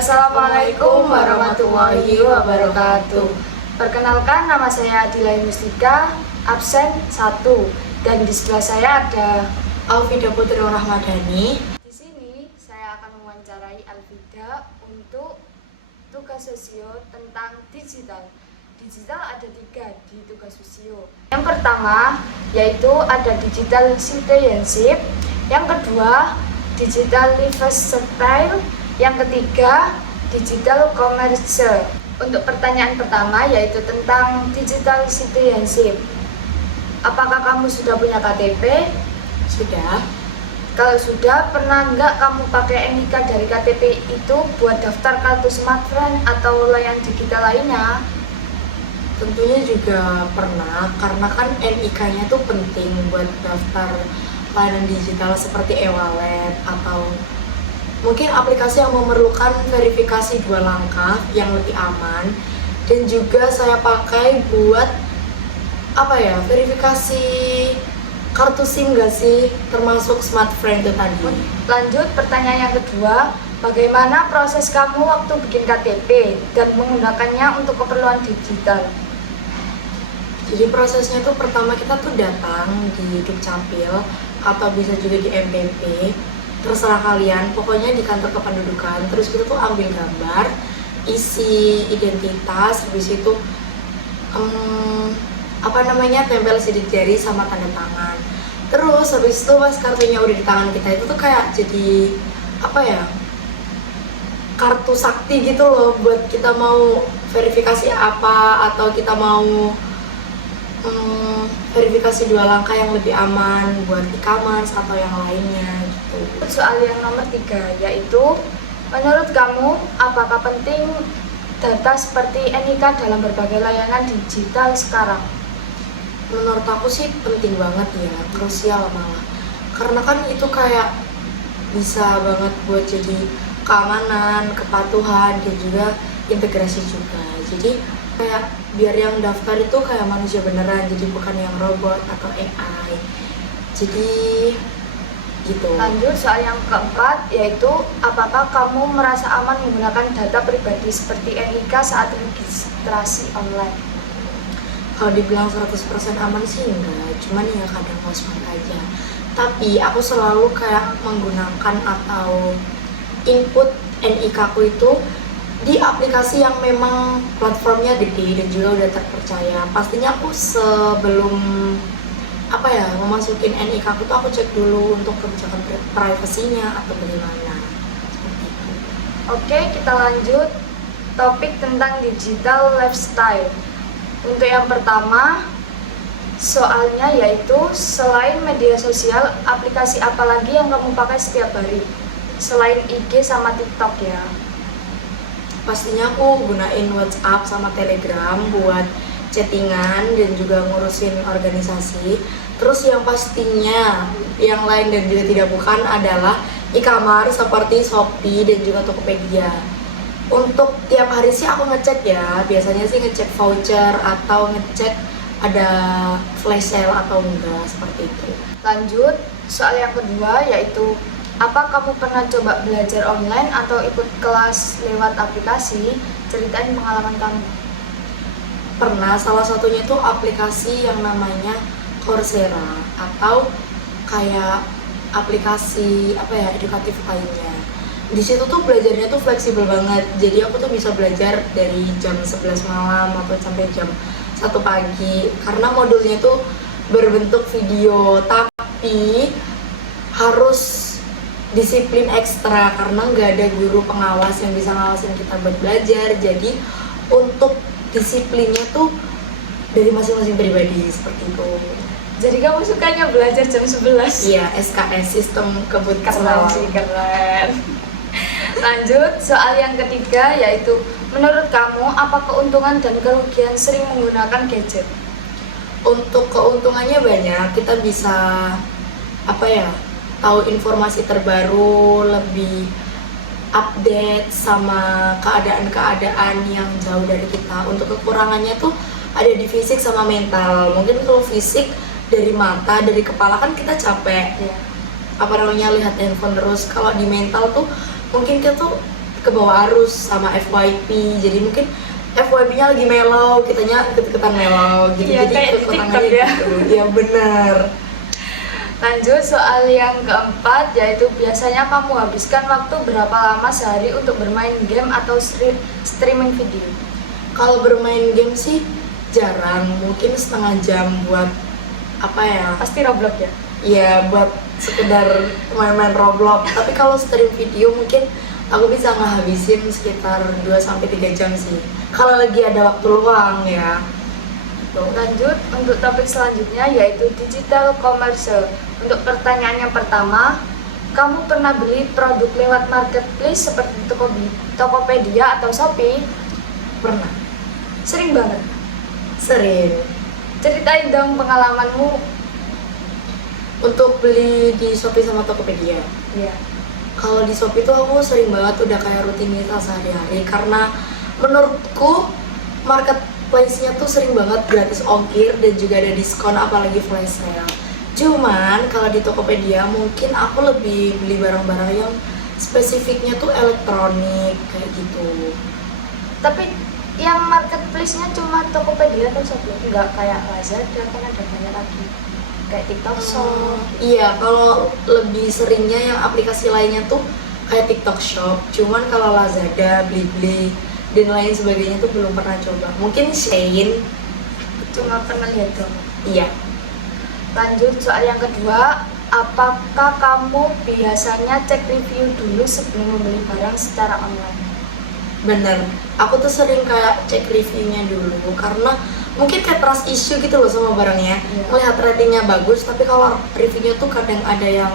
Assalamualaikum warahmatullahi wabarakatuh. Perkenalkan, nama saya Adila Mustika, absen 1. Dan di sebelah saya ada Alvida Putri Rahmadani. Di sini saya akan mewawancarai Alvida untuk tugas sosio tentang digital. Digital ada 3 di tugas sosio. Yang pertama yaitu ada digital citizenship, yang kedua digital lifestyle, yang ketiga digital commerce. Untuk pertanyaan pertama yaitu tentang digital citizenship. Apakah kamu sudah punya KTP? Sudah. Kalau sudah, pernah nggak kamu pakai NIK dari KTP itu buat daftar kartu smartphone atau layanan digital lainnya? Tentunya juga pernah, karena kan NIK-nya tuh penting buat daftar layanan digital seperti e-wallet atau mungkin aplikasi yang memerlukan verifikasi 2 langkah yang lebih aman. Dan juga saya pakai buat verifikasi kartu SIM gak sih, termasuk smartphone itu tadi. Lanjut, pertanyaan yang kedua, bagaimana proses kamu waktu bikin KTP dan menggunakannya untuk keperluan digital? Jadi prosesnya tuh pertama kita tuh datang di Dukcapil atau bisa juga di MPP, terserah kalian, pokoknya di kantor kependudukan. Terus kita tuh ambil gambar, isi identitas, habis itu tempel sidik jari sama tanda tangan. Terus habis itu pas kartunya udah di tangan kita itu tuh kayak jadi kartu sakti gitu loh, buat kita mau verifikasi apa atau kita mau verifikasi 2 langkah yang lebih aman buat e-commerce atau yang lainnya gitu. Soal yang nomor 3 yaitu, menurut kamu apakah penting data seperti NIK dalam berbagai layanan digital sekarang? Menurut aku sih penting banget ya, krusial malah. Karena kan itu kayak bisa banget buat jadi keamanan, kepatuhan, dan juga integrasi juga. Jadi kayak biar yang daftar itu kayak manusia beneran, jadi bukan yang robot atau AI. Jadi gitu. Lanjut, soal yang keempat yaitu, apakah kamu merasa aman menggunakan data pribadi seperti NIK saat registrasi online? Kalau dibilang 100% aman sih enggak, cuman ya kadang was-was aja. Tapi aku selalu kayak menggunakan atau input NIK ku itu di aplikasi yang memang platformnya gede dan juga udah terpercaya. Pastinya aku sebelum memasukin NIK aku tuh aku cek dulu untuk kebijakan privasinya atau bagaimana. Oke, kita lanjut topik tentang digital lifestyle. Untuk yang pertama, soalnya yaitu, selain media sosial, aplikasi apa lagi yang kamu pakai setiap hari? Selain IG sama TikTok ya. Pastinya aku gunain WhatsApp sama Telegram buat chattingan dan juga ngurusin organisasi. Terus yang pastinya yang lain dan juga tidak bukan adalah e-commerce seperti Shopee dan juga Tokopedia. Untuk tiap hari sih aku ngecek ya, biasanya sih ngecek voucher atau ngecek ada flash sale atau enggak, seperti itu. Lanjut, soal yang kedua yaitu, apa kamu pernah coba belajar online atau ikut kelas lewat aplikasi? Ceritain pengalaman kamu. Pernah, salah satunya itu aplikasi yang namanya Coursera atau kayak aplikasi edukatif lainnya. Di situ tuh belajarnya tuh fleksibel banget. Jadi aku tuh bisa belajar dari jam 11 malam atau sampai jam 1 pagi. Karena modulnya tuh berbentuk video, tapi harus disiplin ekstra karena nggak ada guru pengawas yang bisa ngawasin kita buat belajar. Jadi untuk disiplinnya tuh dari masing-masing pribadi, seperti itu. Jadi kamu sukanya belajar jam 11? Iya, SKS, sistem kebut Keren sih, keren. Lanjut, soal yang ketiga yaitu, menurut kamu apa keuntungan dan kerugian sering menggunakan gadget? Untuk keuntungannya banyak, kita bisa tahu informasi terbaru, lebih update sama keadaan-keadaan yang jauh dari kita. Untuk kekurangannya tuh ada di fisik sama mental. Mungkin kalau fisik dari mata, dari kepala kan kita capek. Ya. Lihat handphone terus. Kalau di mental tuh mungkin kita tuh ke bawah arus sama FYP. Jadi mungkin FYP-nya lagi mellow, kitanya ikut-ikutan mellow gitu. Iya, Jadi kayak di ikut-ikutan TikTok aja ya. gitu. Iya benar. Lanjut soal yang keempat, yaitu biasanya kamu habiskan waktu berapa lama sehari untuk bermain game atau streaming video? Kalau bermain game sih jarang, mungkin setengah jam buat apa ya? Pasti Roblox ya? Iya, buat sekedar main-main Roblox. Tapi kalau stream video mungkin aku bisa ngehabisin sekitar 2-3 jam sih. Kalau lagi ada waktu luang ya. Tuh. Lanjut untuk topik selanjutnya, yaitu digital commerce. Untuk pertanyaan yang pertama, kamu pernah beli produk lewat marketplace seperti Tokopedia atau Shopee? Pernah. Sering banget. Sering. Ceritain dong pengalamanmu. Untuk beli di Shopee sama Tokopedia. Iya. Kalau di Shopee tuh aku sering banget udah kayak rutinitas sehari-hari, karena menurutku marketplace-nya tuh sering banget gratis ongkir dan juga ada diskon apalagi flash sale. Cuman kalau di Tokopedia mungkin aku lebih beli barang-barang yang spesifiknya tuh elektronik kayak gitu. Tapi yang marketplace-nya cuma Tokopedia atau Shopee? Enggak kayak Lazada, kan ada banyak lagi. Kayak TikTok Shop. Iya, kalau lebih seringnya yang aplikasi lainnya tuh kayak TikTok Shop. Cuman kalau Lazada, Blibli, dan lain sebagainya tuh belum pernah coba. Mungkin Shein. Cuma pernah lihat dong. Iya. Lanjut soal yang kedua, apakah kamu biasanya cek review dulu sebelum membeli barang secara online? Bener, aku tuh sering kayak cek reviewnya dulu karena mungkin kayak trust issue gitu loh sama barangnya. Iya. Melihat ratingnya bagus, tapi kalau reviewnya tuh kadang ada yang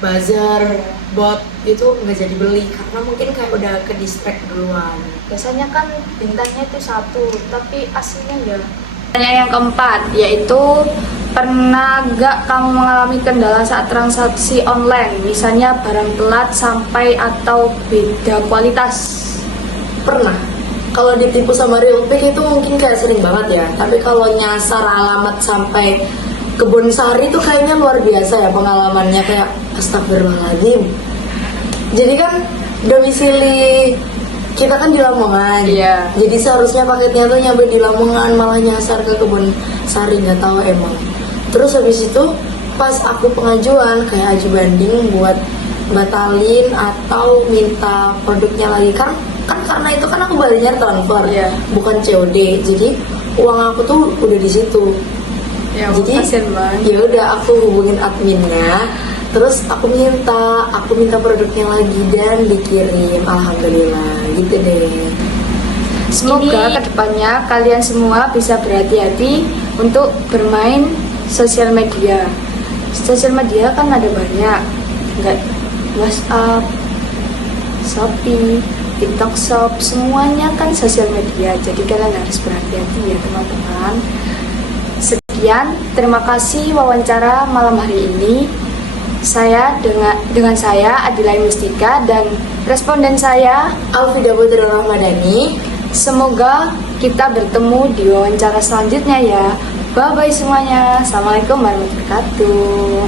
buzzer, bot gitu nggak jadi beli karena mungkin kayak udah ke distract duluan. Biasanya kan bintangnya itu 1, tapi aslinya enggak. Pertanyaan yang keempat, yaitu pernah gak kamu mengalami kendala saat transaksi online? Misalnya barang telat sampai atau beda kualitas? Pernah. Kalau ditipu sama real pick itu mungkin kayak sering banget ya. Tapi kalau nyasar alamat sampai Kebun Sari tuh kayaknya luar biasa ya pengalamannya, kayak astagfirullahaladzim. Jadi kan domisili kita kan di Lamongan. Iya. Jadi seharusnya paketnya tuh nyampe di Lamongan, malah nyasar ke Kebun Sari, nggak tahu emang. Terus habis itu pas aku pengajuan kayak aju banding buat batalin atau minta produknya lagi, kan karena itu kan aku bayarnya transfer, Iya. bukan COD. Jadi uang aku tuh udah di situ. Ya, Jadi kasihan banget. ya udah aku hubungin adminnya, terus aku minta produknya lagi dan dikirim. Alhamdulillah gitu deh. Semoga kedepannya kalian semua bisa berhati-hati untuk bermain sosial media. Sosial media kan ada banyak, nggak WhatsApp, Shopee, TikTok Shop, semuanya kan sosial media. Jadi kalian harus berhati-hati ya teman-teman. Sekian, terima kasih wawancara malam hari ini. Saya dengan saya Adilai Mustika dan responden saya Alfida Putri Rahmadani. Semoga kita bertemu di wawancara selanjutnya ya. Bye bye semuanya. Assalamualaikum warahmatullahi wabarakatuh.